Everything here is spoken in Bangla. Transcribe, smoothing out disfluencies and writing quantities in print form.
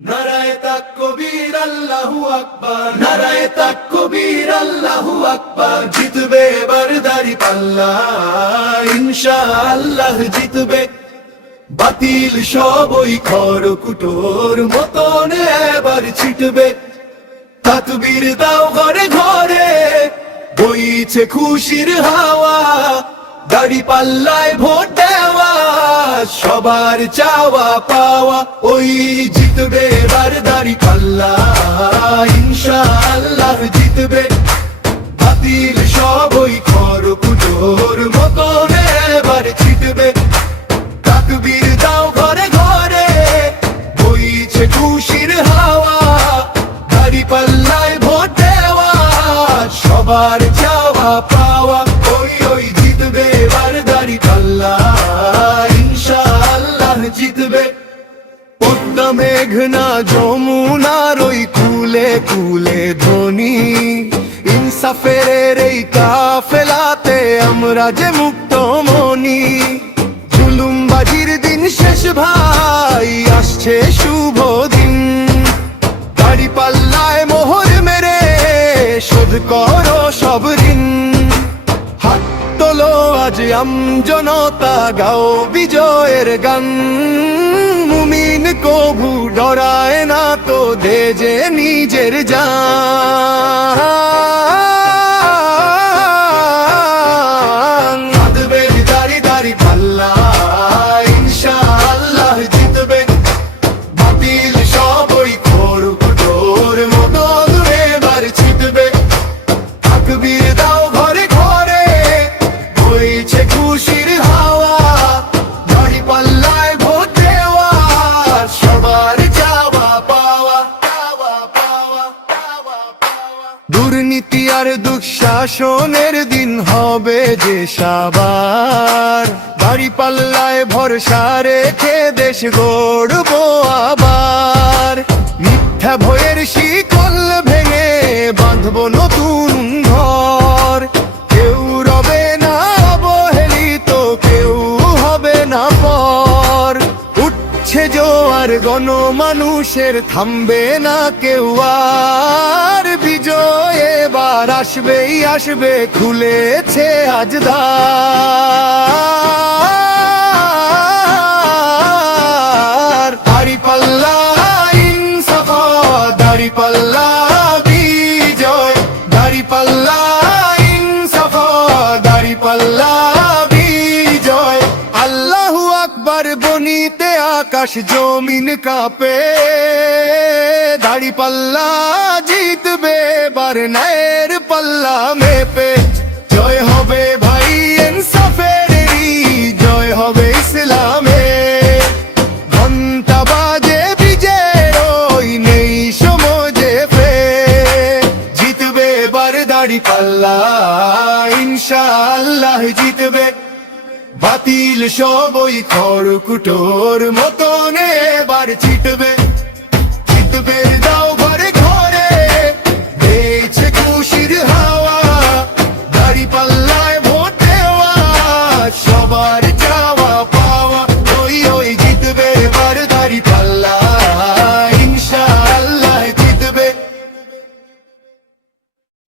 নারায়ে তাকবীর আল্লাহু আকবার, নারায়ে তাকবীর আল্লাহু আকবার। জিতবে এবার দাঁড়িপাল্লা, ইনশাআল্লাহ জিতবে। বাতিল সব ওই খড়কুটোর মতন এবার ছিটবে। তাকবীর দাও ঘরে ঘরে, বইছে খুশির হাওয়া। দাঁড়িপাল্লায় ভোট দেওয়া সবার চাওয়া পাওয়া। ওই জিতবে এবার দাঁড়িপাল্লা, ইনশাআল্লাহ জিতবে। বাতিল সব ওই খড়কুটোর মতন এবার ছিটবে। তাকবীর দাও ঘরে ঘরে, বইছে খুশির হাওয়া। দাঁড়িপাল্লায় ভোট দেওয়া সবার চাওয়া পাওয়া। ওই জিতবে এবার দাঁড়িপাল্লা, ইনশাআল্লাহ জিতবে। পদ্মা মেঘনা যমুনার ওই কুলে কুলে ধ্বনি, ইনসাফের এই কাফেলাতে আমরা যে মুক্ত মনি। জুলুমবাজির দিন শেষ ভাই, আসছে শুভ দিন। দাঁড়িপাল্লায় মোহর মেরে শোধ করো সব ঋণ। হাত তোলো আজ আমজনতা, গাও বিজয়ের গান। মুমিন কভু ডরায় না তো, দে যে নিজের জান। কাঁদবে দাঁড়িপাল্লা, ইনশাআল্লাহ জিতবে। বাতিল সব ওই খড়কুটোর মতন এবার ছিটবে। তাকবীর দাও ঘরে ঘরে, বইছে খুশির হাওয়া। দাঁড়িপাল্লায় ভোট দেওয়া সবার চাওয়া পাওয়া। দুর্নীতি আর দুঃশাসনের দিন হবে যে সাবার। দাঁড়িপাল্লায় ভরসা রেখে দেশ গড়ব আবার। মিথ্যা ভয়ের শিকল ভেঙে বাঁধব নতুন ঘর। কেউ রবে না অবহেলিত, কেউ হবে না পর। উঠছে জোয়ার গণমানুষের, থামবে না কেউ আর। বিজয় এবার আসবেই আসবে, খুলেছে আজ দ্বার। দাঁড়িপাল্লা ইনসাফ, দাঁড়িপাল্লা বিজয়। দাঁড়িপাল্লা ইনসাফ, দাঁড়িপাল্লা বিজয়। আল্লাহু আকবার বনিতে আকাশ জমিন কাঁপে। দাঁড়িপাল্লা জিতবে এবার ন্যায়ের পাল্লা মেপে। জয় হবে ভাই ইনসাফেরই, জয় হবে ইসলামে। ঘন্টা বাজে বিজয়ের, ওই নেই সমঝে ফের। জিতবে এবার দাঁড়িপাল্লা, ইনশাআল্লাহ জিতবে। বাতিল সব ওই খড়কুটোর মতন এবার ছিটবে। জিতবে দাও ঘরে ঘরে, বইছে খুশির হাওয়া। দাঁড়িপাল্লা